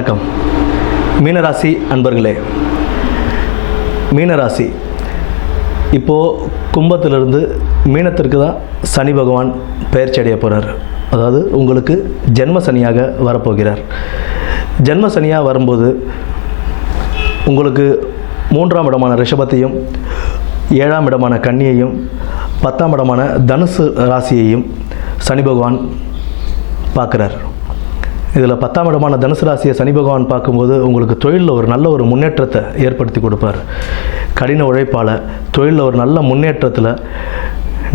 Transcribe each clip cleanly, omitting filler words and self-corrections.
வணக்கம். மீனராசி அன்பர்களே, மீனராசி இப்போது கும்பத்திலிருந்து மீனத்திற்கு தான் சனி பகவான் பெயர்ச்சி அடைய போகிறார். அதாவது உங்களுக்கு ஜென்ம சனியாக வரப்போகிறார். ஜென்ம சனியாக வரும்போது உங்களுக்கு 3ஆம் இடமான ரிஷபத்தையும் 7ஆம் இடமான கன்னியையும் 10ஆம் இடமான தனுசு ராசியையும் சனி பகவான் பார்க்குறார். இதில் 10ஆம் இடமான தனுசு ராசியை சனி பகவான் பார்க்கும்போது உங்களுக்கு தொழிலில் ஒரு நல்ல ஒரு முன்னேற்றத்தை ஏற்படுத்தி கொடுப்பார். கடின உழைப்பால் தொழிலில் ஒரு நல்ல முன்னேற்றத்தில்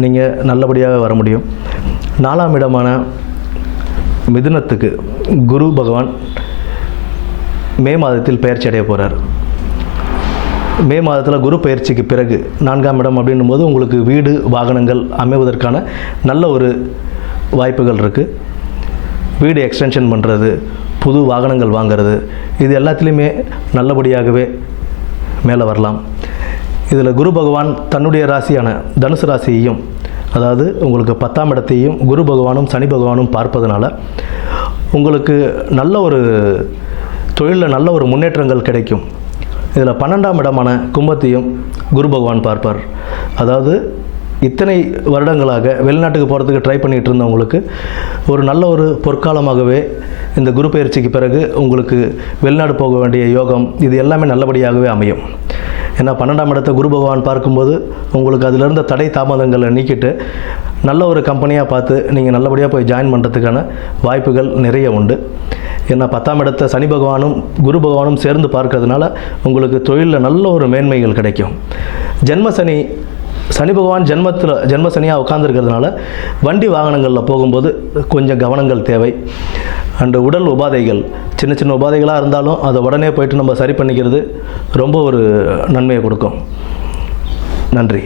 நீங்கள் நல்லபடியாக வர முடியும். 4ஆம் இடமான மிதுனத்துக்கு குரு பகவான் மே மாதத்தில் பெயர்ச்சி அடைய போகிறார். மே மாதத்தில் குரு பயிற்சிக்கு பிறகு 4ஆம் இடம் அப்படின்னும் போது உங்களுக்கு வீடு வாகனங்கள் அமைவதற்கான நல்ல ஒரு வாய்ப்புகள் இருக்குது. வீடு எக்ஸ்டென்ஷன் பண்ணுறது, புது வாகனங்கள் வாங்கிறது, இது எல்லாத்துலேயுமே நல்லபடியாகவே மேலே வரலாம். இதில் குரு பகவான் தன்னுடைய ராசியான தனுசு ராசியையும், அதாவது உங்களுக்கு 10ஆம் இடத்தையும் குரு பகவானும் சனி பகவானும் பார்ப்பதனால உங்களுக்கு நல்ல ஒரு தொழிலில் நல்ல ஒரு முன்னேற்றங்கள் கிடைக்கும். இதில் 12ஆம் இடமான கும்பத்தையும் குரு பகவான் பார்ப்பார். அதாவது இத்தனை வருடங்களாக வெளிநாட்டுக்கு போகிறதுக்கு ட்ரை பண்ணிகிட்டு இருந்தவங்களுக்கு ஒரு நல்ல ஒரு பொற்காலமாகவே இந்த குரு பயிற்சிக்கு பிறகு உங்களுக்கு வெளிநாடு போக வேண்டிய யோகம் இது எல்லாமே நல்லபடியாகவே அமையும். ஏன்னா 12ஆம் இடத்தை குரு பகவான் பார்க்கும்போது உங்களுக்கு அதிலிருந்த தடை தாமதங்களை நீக்கிட்டு நல்ல ஒரு கம்பெனியாக பார்த்து நீங்கள் நல்லபடியாக போய் ஜாயின் பண்ணுறதுக்கான வாய்ப்புகள் நிறைய உண்டு. ஏன்னா 10ஆம் இடத்தை சனி பகவானும் குரு பகவானும் சேர்ந்து பார்க்கறதுனால உங்களுக்கு தொழிலில் நல்ல ஒரு மேன்மைகள் கிடைக்கும். ஜென்ம சனி பகவான் ஜென்ம சனியாக உட்கார்ந்துருக்கிறதுனால வண்டி வாகனங்களில் போகும்போது கொஞ்சம் கவனங்கள் தேவை. அண்டு உடல் உபாதைகள் சின்ன சின்ன உபாதைகளாக இருந்தாலும் அதை உடனே போயிட்டு நம்ம சரி பண்ணிக்கிறது ரொம்ப ஒரு நன்மையை கொடுக்கும். நன்றி.